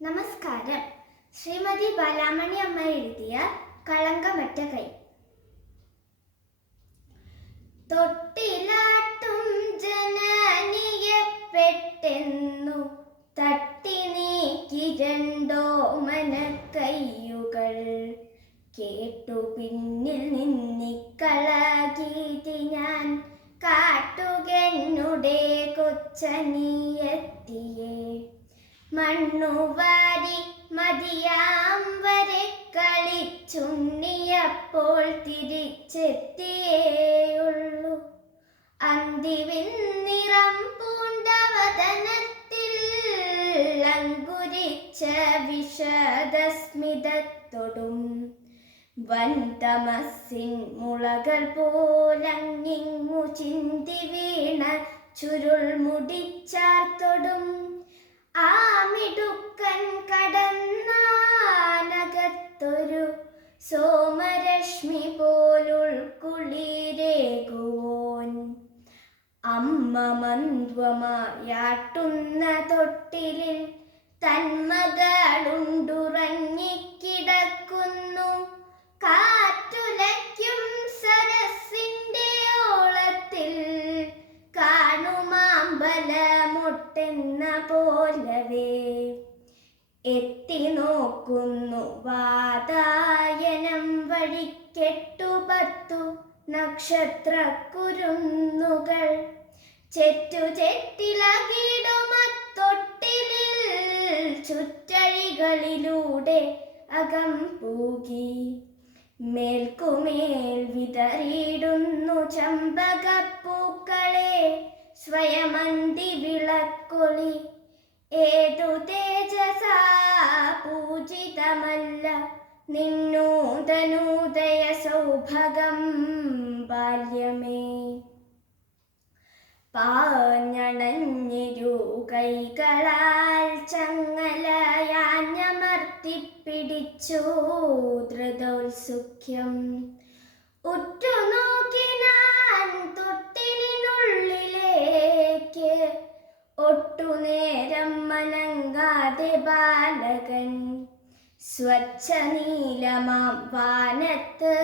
നമസ്കാരം. ശ്രീമതി ബാലാമണി അമ്മ എഴുതിയ കളങ്കമറ്റ കൈ. തൊട്ടിലാട്ടും ജനനിയെ പെട്ടെന്നു തട്ടി നീക്കി രണ്ടോ മനക്കയ്യുകൾ കേട്ടു പിന്നിൽ നിന്നിക്കളകീതി ഞാൻ കാട്ടുകെന്നുടെ കൊച്ചനിയെത്തിയേ. മണ്ണുവാരി മതിയാം വരെ കളിച്ചുണ്ണിയപ്പോൾ തിരിച്ചെത്തിയേയുള്ളൂ. അന്തിവിൻ നിറം പൂണ്ടവതനത്തിൽ അങ്കുരിച്ച വൻ തമസിൻ മുളകൾ പോലങ്ങിങ്ങു ചിന്തി വീണ ചുരുൾ മുടിച്ചാർത്തൊടും ആ മിടുക്കൻ കടന്നാനകത്തൊരു സോമരശ്മി പോലുൾക്കുളിരേകുവോൻ അമ്മ മന്വമായാട്ടുന്ന തൊട്ടിലിൽ തന്മകളുണ്ടുറങ്ങിക്കിടക്കുന്നു പോലവേ. എത്തി നോക്കുന്നു വാതായനം വഴിക്കെട്ടു പത്തു നക്ഷത്രക്കുരുന്നുകൾ. ചെറ്റു ചെറ്റിലകിടുമത്തൊട്ടിലിൽ ചുറ്റഴികളിലൂടെ അകം പൂകി. മേൽക്കുമേൽ വിതറിയിടുന്നു ചമ്പകപ്പൂക്കളെ. സ്വയമന്തി വിളക്കൊളി ഏതു തേജസാ പൂജിതമല്ല. നിന്നൂതനൂതയ സൗഭഗം ബാല്യമേ. പാഞ്ഞണഞ്ഞിരു കൈകളാൽ ചങ്ങലയാഞ്ഞമർത്തിപ്പിടിച്ചു. ധൃതോത്സുഖ്യം ഉറ്റുനോക്കിനാൻ ഒട്ടുനേരം മനങ്കാതെ ബാലകൻ. സ്വച്ഛ നീലമാം വാനത്ത്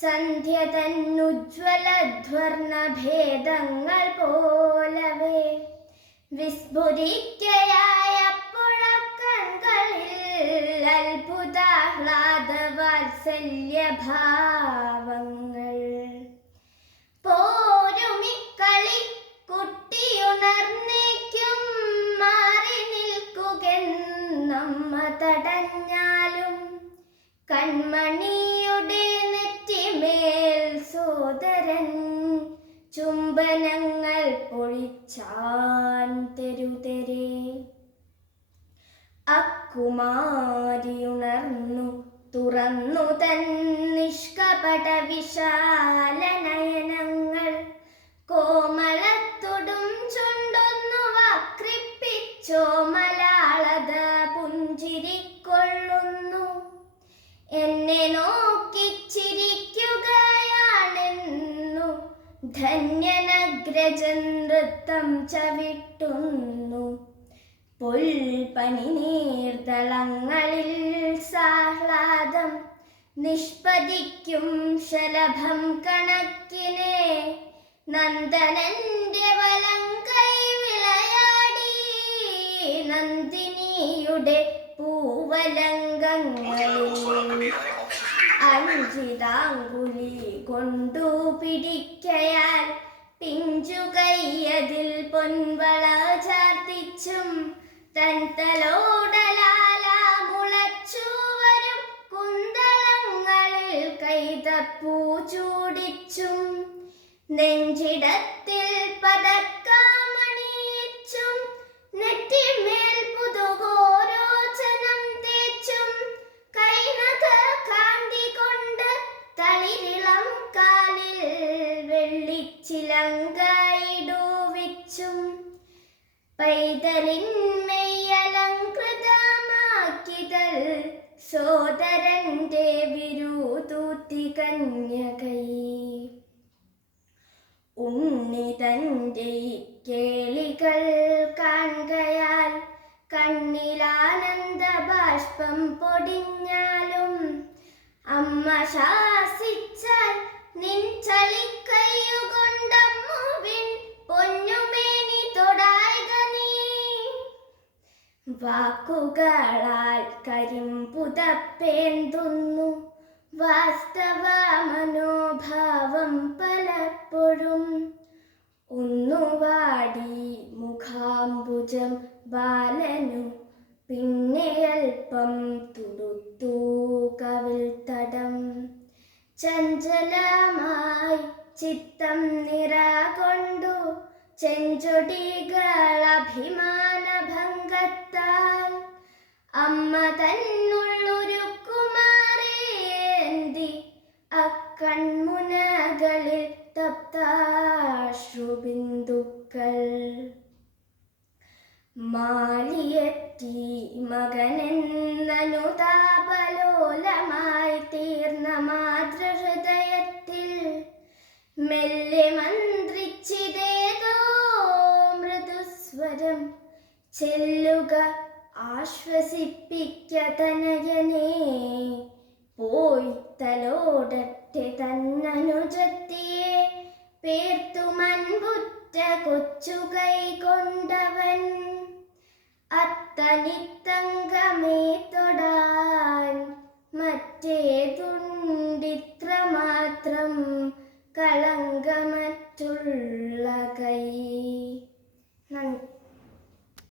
സന്ധ്യ തന്നുജ്വലധ്വർണ ഭേദങ്ങൾ പോലവേ. വിസ്ഫുരിക്കയായ പുഴക്കൺകളിൽ അത്ഭുതാഹ്ലാദ വാത്സല്യ തടഞ്ഞാലും കൺമണിയുടെ നെറ്റിമേൽ സോദരൻ ചുംബനങ്ങൾ പൊഴിച്ചാൻ അക്കുമാരി അക്കുമാരിയുണർന്നു തുറന്നു തൻ നിഷ്കപട വിശാല ധന്യനഗ്രജൻ നൃത്തം ചവിട്ടുന്നു. പുൽപ്പനി നീർത്തളങ്ങളിൽ സാഹ്ലാദം നിഷ്പതിക്കും ശലഭം കണക്കിനെ നന്ദനന്റെ വലം കൈ വിളയാടി. നന്ദിനിയുടെ പൂവലങ്കങ്ങളിൽ അഞ്ചിതാങ്കുലി കൊണ്ടു പിടിക്കയാൽ പിഞ്ചു കയ്യതിൽ പൊൻവള ചാർത്തിച്ചും തൻ തലോടലാല മുളച്ചു വരും കുന്തളങ്ങളിൽ കൈതപ്പൂ ചൂടിച്ചും നെഞ്ചിടത്തിൽ പതക്കാമണിയിച്ചും വെള്ളിച്ചിലങ്കായിടുവിച്ചും പൈതലിന്മയലങ്കൃതമാക്കിതൽ സോദരന്റെ വിരുതൂത്തി കന്യകൈ ഉണ്ണി തന്റെ കേളികൾ കാണുകയാൽ കണ്ണിലാനന്ദ ബാഷ്പം പൊടിഞ്ഞാലും അമ്മ ശാസിച്ചാൽ വാക്കുകളാൽ കരിമ്പുതപ്പേന്തുന്നു വാസ്തവ മനോഭാവം പലപ്പോഴും ഒന്നുവാടി മുഖാംബുജം ബാലനു. പിന്നെ അല്പം തുടുത്തു കവിൽ തടം. ചഞ്ചലമായി ചിത്തം നിറ കൊണ്ടു ചെഞ്ചൊടികൾ അഭിമാന ഭംഗത്താൽ അമ്മ തന്നുള്ളൊരു കുമാരേന്തി അക്കൺമുനകളിൽ തപ്താശ്രുബിന്ദുക്കൾ. മാലിയെത്തി മകനെന്നനു താപലോലമായി തീർന്ന മാതൃഹൃദയത്തിൽ മെല്ലെ മന്ത്രിച്ചിതേതോ മൃദുസ്വരം ചെല്ലുക ആശ്വസിപ്പിക്ക തനയനെ പോയി തലോടട്ടെ തന്നനുജത്തിയെ. പേർത്തു മൻപുറ്റ കൊച്ചു കൈ കൊണ്ടവൻ അത്തനിത്തങ്കമേ തൊടാൻ മറ്റേ